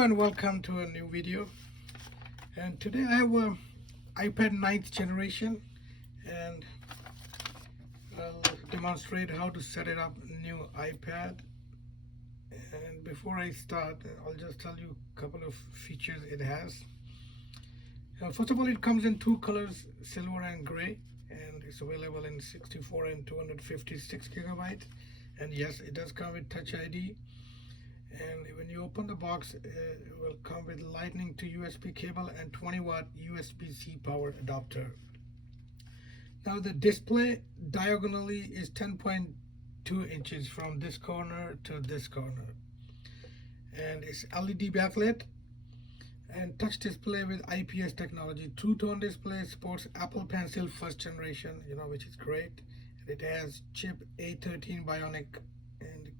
Hello and welcome to a new video, and today I have a iPad 9th generation and I'll demonstrate how to set it up new iPad. And before I start, I'll just tell you a couple of features it has. First of all, it comes in two colors, silver and gray, and it's available in 64 and 256 gigabytes. And yes, it does come with Touch ID. And when you open the box, it will come with lightning to USB cable and 20-watt USB-C power adapter. Now the display diagonally is 10.2 inches from this corner to this corner, and it's LED backlit and touch display with IPS technology. True tone display, supports Apple Pencil first generation, which is great. And it has chip A13 Bionic and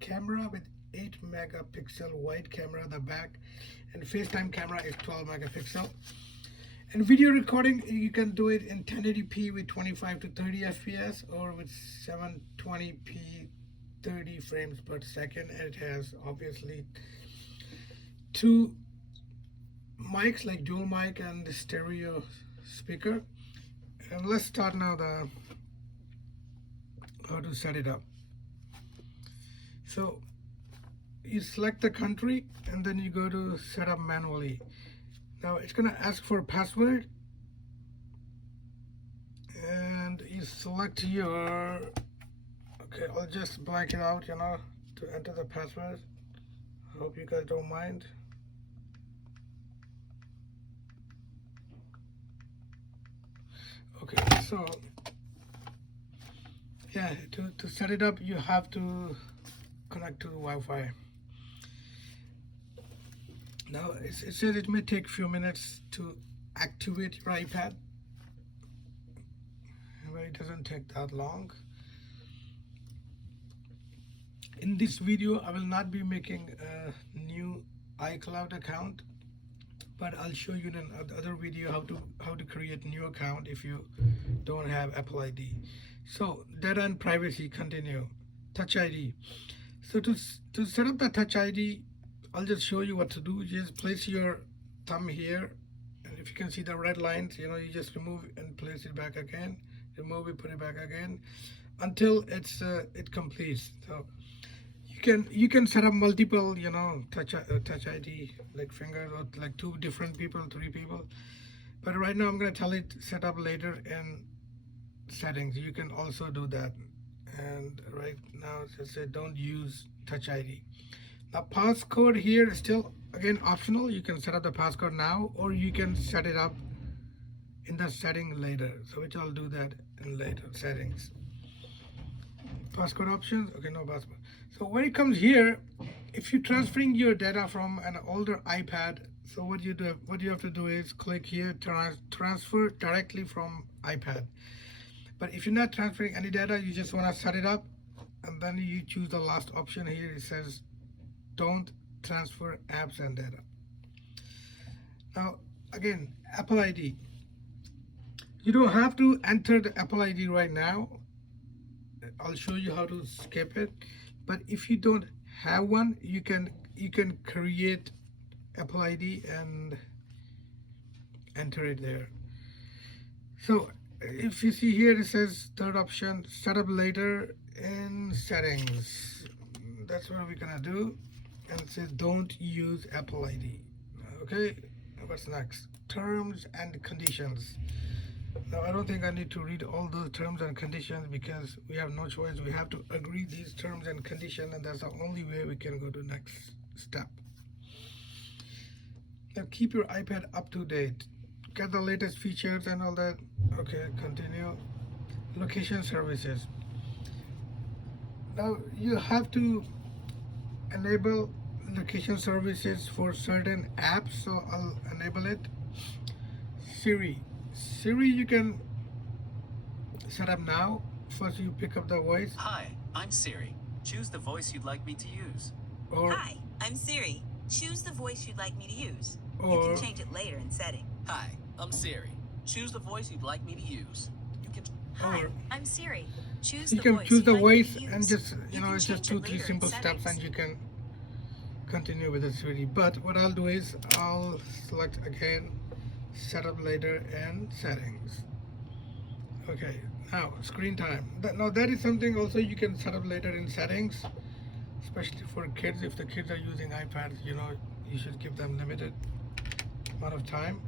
camera with 8 megapixel wide camera at the back, and FaceTime camera is 12 megapixel. And video recording, you can do it in 1080p with 25 to 30 fps or with 720p 30 frames per second. And it has obviously two mics, like dual mic and stereo speaker. And let's start now how to set it up. So you select the country and then you go to set up manually. Now it's gonna ask for a password, and you select your, okay, I'll just blank it out, to enter the password. I hope you guys don't mind. Okay, so yeah, to set it up, you have to connect to the Wi-Fi. Now it says it may take a few minutes to activate your iPad, but it doesn't take that long. In this video, I will not be making a new iCloud account, but I'll show you in another video how to create a new account if you don't have Apple ID. So data and privacy, continue. Touch ID. So to set up the Touch ID, I'll just show you what to do. Just place your thumb here, and if you can see the red lines, you just remove and place it back again. Remove it, put it back again until it completes. So you can set up multiple, touch ID, like fingers, or like 2 different people, 3 people. But right now I'm going to tell it set up later in settings. You can also do that. And right now it just say don't use Touch ID. Now passcode here is still again optional. You can set up the passcode now, or you can set it up in the setting later. So which I'll do that in later settings. Passcode options, okay, no passcode. So when it comes here, if you're transferring your data from an older iPad, so what you have to do is click here, transfer directly from iPad. But if you're not transferring any data, you just want to set it up, and then you choose the last option here. It says don't transfer apps and data. Now again, Apple ID, you don't have to enter the Apple ID right now. I'll show you how to skip it. But if you don't have one, you can create Apple ID and enter it there. So if you see here, it says third option, set up later in settings. That's what we're gonna do. And it says don't use Apple ID. Okay, what's next? Terms and conditions. Now I don't think I need to read all those terms and conditions because we have no choice. We have to agree these terms and conditions, and that's the only way we can go to next step. Now keep your iPad up to date. Get the latest features and all that. Okay, continue. Location services. Now you have to enable location services for certain apps, so I'll enable it. Siri, you can set up now. First you pick up the voice. Hi, I'm Siri. Choose the voice you'd like me to use. Or hi, I'm Siri. Choose the voice you'd like me to use. You or can change it later in setting. Hi, I'm Siri. Choose the voice you'd like me to use. You can. Hi, or I'm Siri. Choose you the can voice choose you'd the like me voice to and use. just You can it's just change it 2-3 later in simple steps, settings. and you can continue with the 3D. But what I'll do is I'll select again setup later and settings. Okay, now screen time. Now that is something also you can set up later in settings, especially for kids. If the kids are using iPads, you know, you should give them limited amount of time.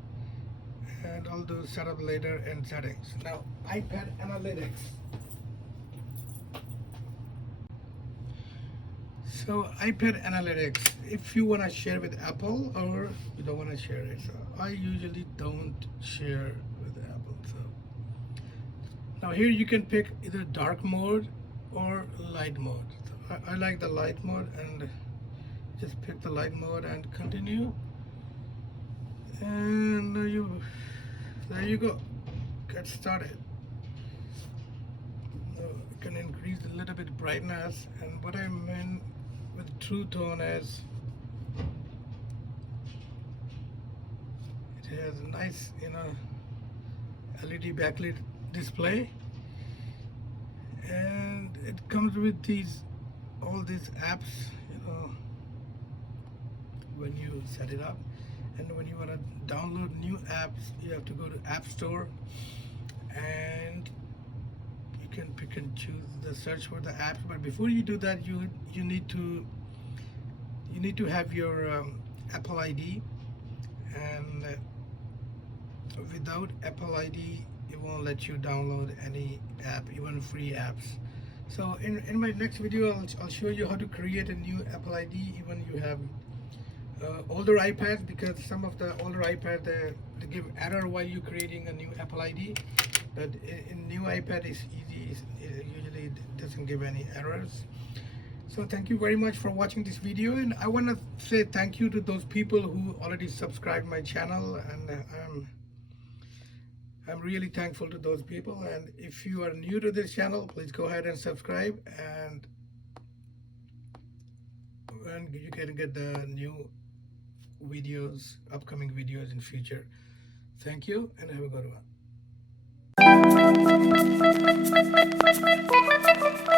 And I'll do setup later in settings. Now iPad analytics. So iPad analytics, if you want to share with Apple or you don't want to share it. So I usually don't share with Apple. So now here you can pick either dark mode or light mode. So I like the light mode, and just pick the light mode and continue. And there you go. Get started. You can increase a little bit brightness, and what I meant with true tone is it has a nice, you know, LED backlit display, and it comes with all these apps, you know, when you set it up. And when you want to download new apps, you have to go to App Store, and you can pick and choose the search for the apps. But before you do that, you need to have your Apple ID, and without Apple ID, it won't let you download any app, even free apps. So in my next video, I'll show you how to create a new Apple ID even you have older iPads, because some of the older iPads they give error while you're creating a new Apple ID, but in new iPad it's easy. It usually doesn't give any errors. So thank you very much for watching this video, and I want to say thank you to those people who already subscribed my channel, and I'm really thankful to those people. And if you are new to this channel, please go ahead and subscribe, and you can get the new videos, upcoming videos in future. Thank you, and have a good one.